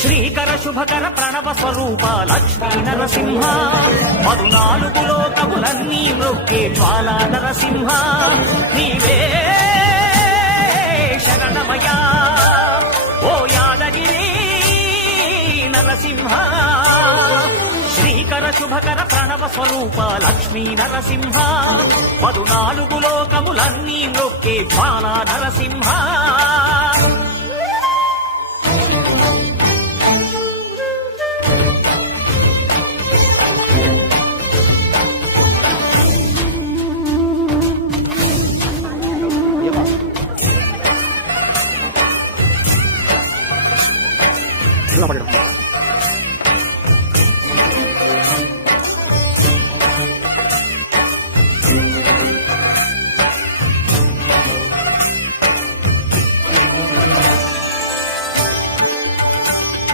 శ్రీకర శుభకర ప్రణవ స్వరూప లక్ష్మీ నరసింహ 14 లోకములన్నీ మృక్కే జ్వాలా నరసింహ నీవే శరణమయా ఓ యాదగిరి నరసింహ శ్రీకర శుభకర ప్రణవ స్వరూప లక్ష్మీ నరసింహ 14 లోకములన్నీ మృక్కే జ్వాలా నరసింహ Não,